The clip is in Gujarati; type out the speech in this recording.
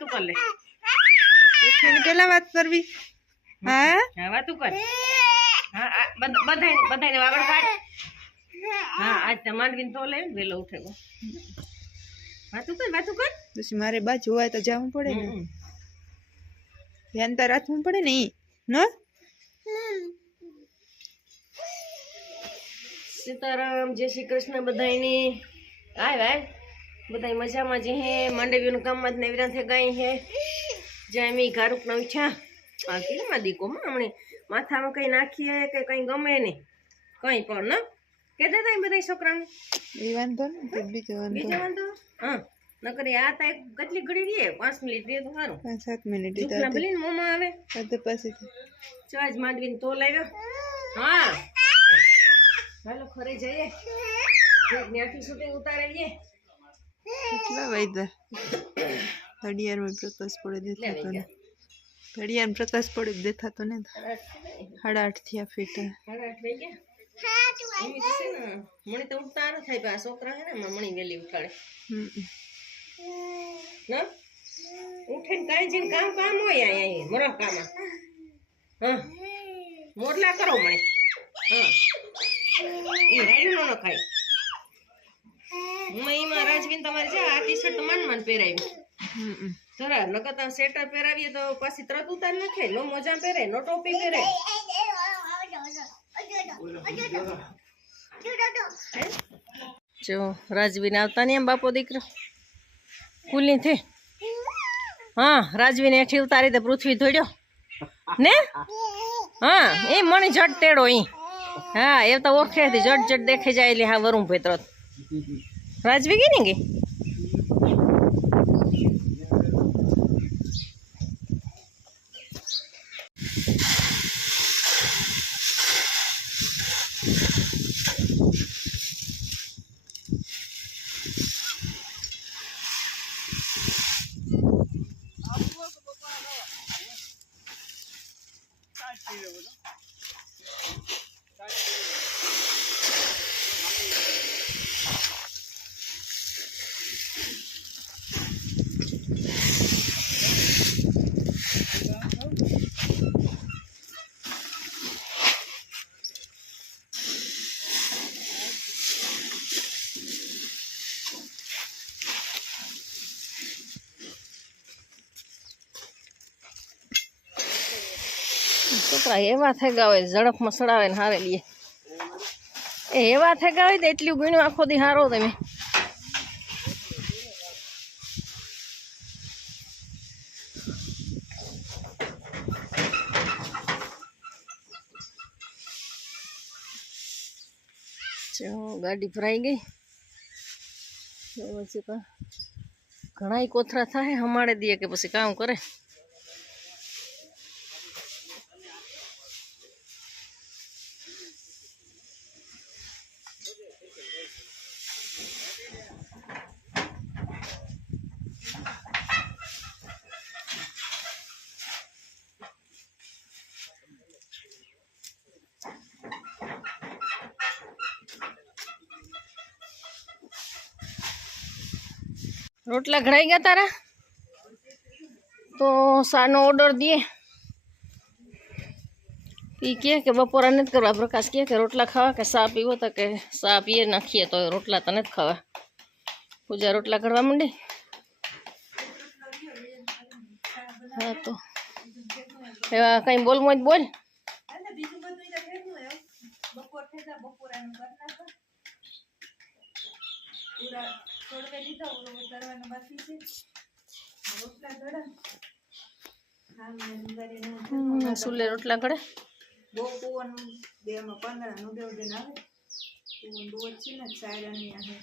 વાતું કર લે કેટલા વાત કરવી હા હા વાતું કર હા બધાને વાગડ કાઢ હા આજ તો માંડવીને તો લે વેલો ઉઠે વાતું કર પછી મારે બાજુ હોય તો જવું પડે ને ધ્યાન તો રાખવું પડે ને નો સીતારામ જય શ્રી કૃષ્ણ બધાયની આય બધાય મજામાં જે હે માંડવીનું કામમાં જ નેવરા થઈ ગઈ હે જય મી ઘારુક ન ઈચ્છા આ કેમાં દીકોમાં હમણે માથામાં કઈ નાખીએ કે કઈ ગમે નહીં કઈ પણ ન કે દેતા બધા છોકરાને એ વાંધો ને બીજો વાંધો હા નકરી આ તા કેટલી ઘડી રહે 5 મિનિટ રહે તો સારું 5-7 મિનિટ દુખના ભલીને મોમાં આવે તો પછી ચાજ માંડવીને તો લાવ્યો હા હાલો ખરે જઈએ ત્યાંથી શૂટિંગ ઉતારેલીએ કેટલા વાગ્યા ઘડિયાળમાં પ્રકાશ પડે દેખાતો ને ઘડિયાળમાં પ્રકાશ પડે દેખાતો ને 8:30 થયા ફીટ 8:30 વાગ્યા મણી તો ઉઠતા ન થાય પણ છોકરા હે ને મણી વેલી ઉઠાડે ના ઉઠીને કાઈ જીન કામ હોય અહીંયા મોરા કામમાં હા મોરલા કરો મણી હા ઈ રાયનું ન ખાય મઈમાં રાજવીન તમારે છે આ ટી-શર્ટ તો માન પહેરાવી જરા નકતા સ્વેટર પહેરાવીએ તો પાછી તરત ઉતાર નાખે નો મોજા પહેરે નો ટોપી પહેરે જો રાજવીને આવતા નહીં બાપો દીકરો કુલી થી હા રાજવીને હેઠી ઉતારી દે પૃથ્વી ધોડ્યો ને હા એ મણી જટ તેડો ઈ હા એ તો ઓળખે હતી જટ દેખાઈ જાય એટલે હા વરું ભાઈ તરત રાજવી ગઈ ને ગઈ છોકરા એવા થઈ ગયા હોય ઝડપમાં સડાવે ને હારે લઈએ એ એવા થઈ ગયા હોય તો એટલું ગુણ્યું આખો દી હારો તમે ગાડી ભરાઈ ગઈ પછી તો ઘણા કોથરા થાય હમાડે દે કે પછી કામ કરે રોટલા ઘડાઈ ગયા તારા તો સાનો ઓર્ડર દે એ કે બપોરા નથી કરવા પ્રકાશ કે રોટલા ખાવા કે સા પીવો તો કે સા પીએ નાખીએ તો રોટલા તો નથી ખાવા પૂજા રોટલા ઘડવા માંડી હા તો એવા કઈ બોલ મોજ બોલ સુલે રોટલા ઘડે બહુ કુવાનું 2 માં 15 નું દેવ દેન આવે કુવન બહુ છે ને સાયરાની આવે